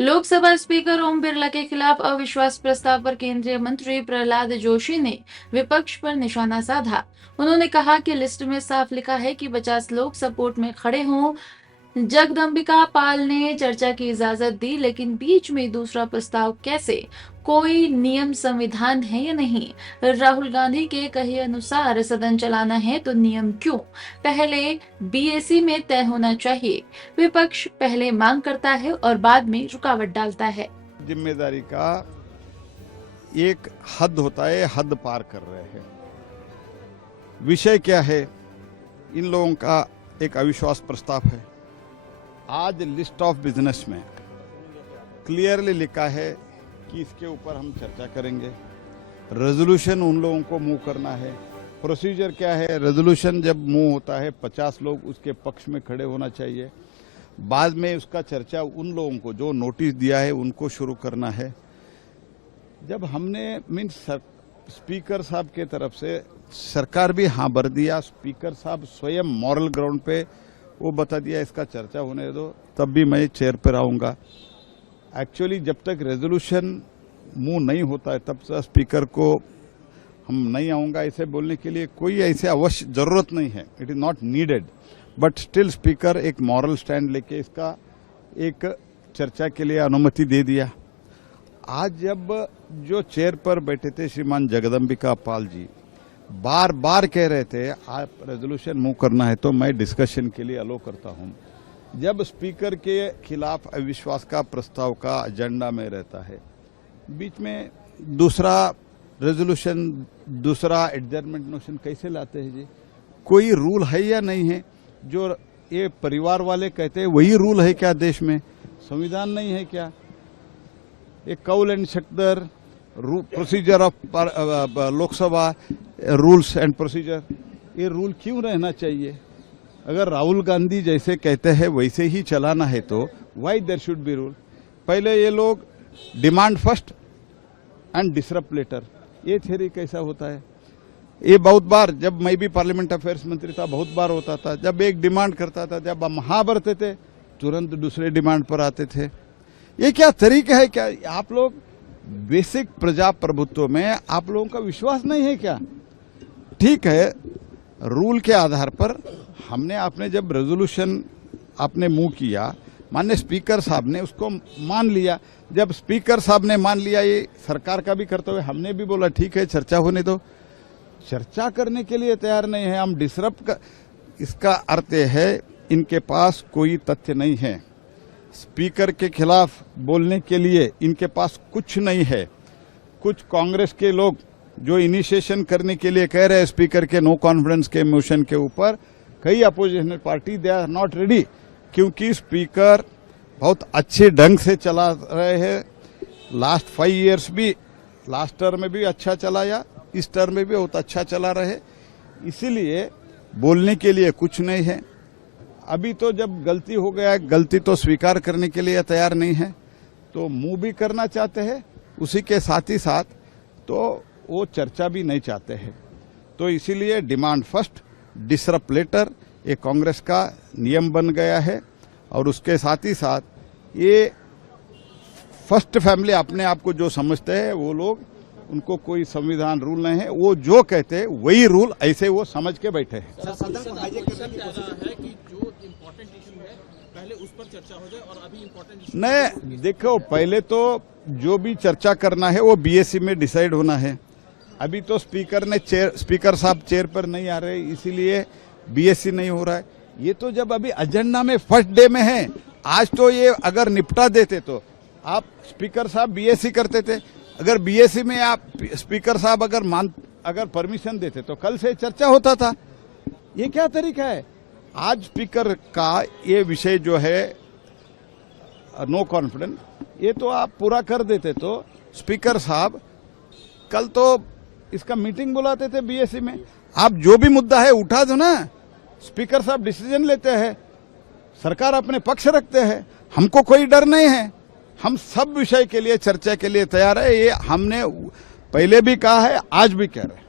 Lok Sabha speaker Om Birla के खिलाफ अविश्वास प्रस्ताव पर केंद्रीय मंत्री प्रहलाद जोशी ने विपक्ष पर निशाना साधा। उन्होंने कहा कि लिस्ट में साफ लिखा है कि 50 लोग सपोर्ट में खड़े हों। जगदंबिका पाल ने चर्चा की इजाजत दी, लेकिन बीच में दूसरा प्रस्ताव कैसे? कोई नियम संविधान है या नहीं? राहुल गांधी के कहे अनुसार सदन चलाना है तो नियम क्यों? पहले बीएसी में तय होना चाहिए। विपक्ष पहले मांग करता है और बाद में रुकावट डालता है। जिम्मेदारी का एक हद होता है, हद पार कर रहे हैं। विषय क्या है? इन लोगों का एक अविश्वास प्रस्ताव है। आज लिस्ट ऑफ बिजनेस में क्लियरली लिखा है कि इसके ऊपर हम चर्चा करेंगे। रेजोल्यूशन उन लोगों को मूव करना है। प्रोसीजर क्या है? रेजोल्यूशन जब मूव होता है 50 लोग उसके पक्ष में खड़े होना चाहिए। बाद में उसका चर्चा उन लोगों को जो नोटिस दिया है उनको शुरू करना है। जब हमने मीन्स स्पीकर साहब के तरफ से सरकार भी हाँ भर दिया, स्पीकर साहब स्वयं मॉरल ग्राउंड पे वो बता दिया इसका चर्चा होने दो, तब भी मैं चेयर पर आऊँगा। एक्चुअली जब तक रेजोल्यूशन मूव नहीं होता है तब तक स्पीकर को हम नहीं आऊँगा ऐसे बोलने के लिए कोई ऐसे अवश्य जरूरत नहीं है। It is not needed, but still speaker एक मॉरल स्टैंड लेके इसका एक चर्चा के लिए अनुमति दे दिया। आज जब जो चेयर पर बैठे थे श्रीमान जगदंबिका पाल जी बार बार कह रहे थे आप रेजोल्यूशन मूव करना है तो मैं डिस्कशन के लिए अलो करता हूं। जब स्पीकर के खिलाफ अविश्वास का प्रस्ताव का एजेंडा में रहता है, बीच में दूसरा रेजोल्यूशन, दूसरा एडजर्नमेंट मोशन कैसे लाते हैं जी? कोई रूल है या नहीं है? जो ये परिवार वाले कहते हैं वही रूल है क्या देश में? संविधान नहीं है क्या? एक Kaul and Shakdher procedure of Lok Sabha rules and procedure, ये रूल क्यों रहना चाहिए? अगर राहुल गांधी जैसे कहते हैं वैसे ही चलाना है तो why there should be rule? पहले ये लोग demand first and disrupt later, ये थ्योरी कैसा होता है? ये बहुत बार जब मैं भी पार्लियामेंट अफेयर्स मंत्री था बहुत बार होता था। जब एक डिमांड करता था, जब हम हाँ भरते थे तुरंत दूसरे डिमांड पर आते थे। ये क्या तरीका है? क्या आप लोग बेसिक प्रजाप्रभुत्व में आप लोगों का विश्वास नहीं है क्या? ठीक है, रूल के आधार पर हमने आपने जब रेजोल्यूशन आपने मूव किया, माननीय स्पीकर साहब ने उसको मान लिया। जब स्पीकर साहब ने मान लिया, ये सरकार का भी कर्तव्य, हमने भी बोला ठीक है चर्चा होने दो। चर्चा करने के लिए तैयार नहीं है, हम डिसरप्ट का, इसका अर्थ है इनके पास कोई तथ्य नहीं है। स्पीकर के खिलाफ बोलने के लिए इनके पास कुछ नहीं है। कुछ कांग्रेस के लोग जो इनिशिएशन करने के लिए कह रहे हैं स्पीकर के नो कॉन्फिडेंस के मोशन के ऊपर, कई opposition party they are not ready, क्योंकि स्पीकर बहुत अच्छे ढंग से चला रहे हैं। लास्ट 5 ईयर्स भी, लास्ट टर्म में भी अच्छा चलाया, इस टर्म में भी बहुत अच्छा चला रहे, इसीलिए बोलने के लिए कुछ नहीं है। अभी तो जब गलती हो गया, गलती तो स्वीकार करने के लिए तैयार नहीं है, तो मूव भी करना चाहते हैं, उसी के साथ ही साथ तो वो चर्चा भी नहीं चाहते हैं। तो इसीलिए डिमांड फर्स्ट डिसरप्ट लेटर ये कांग्रेस का नियम बन गया है। और उसके साथ ही साथ ये फर्स्ट फैमिली अपने आप को जो समझते हैं वो लोग, उनको कोई संविधान रूल नहीं है, वो जो कहते हैं वही रूल ऐसे वो समझ के बैठे हैं। नहीं, देखो पहले तो जो भी चर्चा करना है वो बीएससी में डिसाइड होना है। अभी तो स्पीकर साहब चेयर पर नहीं आ रहे, इसीलिए बीएससी नहीं हो रहा है। ये तो जब अभी एजेंडा में फर्स्ट डे में है, आज तो ये अगर निपटा देते तो आप स्पीकर साहब बीएससी करते थे। अगर बीएससी में आप स्पीकर साहब अगर परमिशन देते तो कल से चर्चा होता था। ये क्या तरीका है? आज स्पीकर का ये विषय जो है नो कॉन्फिडेंस, ये तो आप पूरा कर देते तो स्पीकर साहब कल तो इसका मीटिंग बुलाते थे बीएससी में। आप जो भी मुद्दा है उठा दो ना, स्पीकर साहब डिसीजन लेते हैं, सरकार अपने पक्ष रखते हैं, हमको कोई डर नहीं है। हम सब विषय के लिए चर्चा के लिए तैयार है। ये हमने पहले भी कहा है, आज भी कह रहे हैं।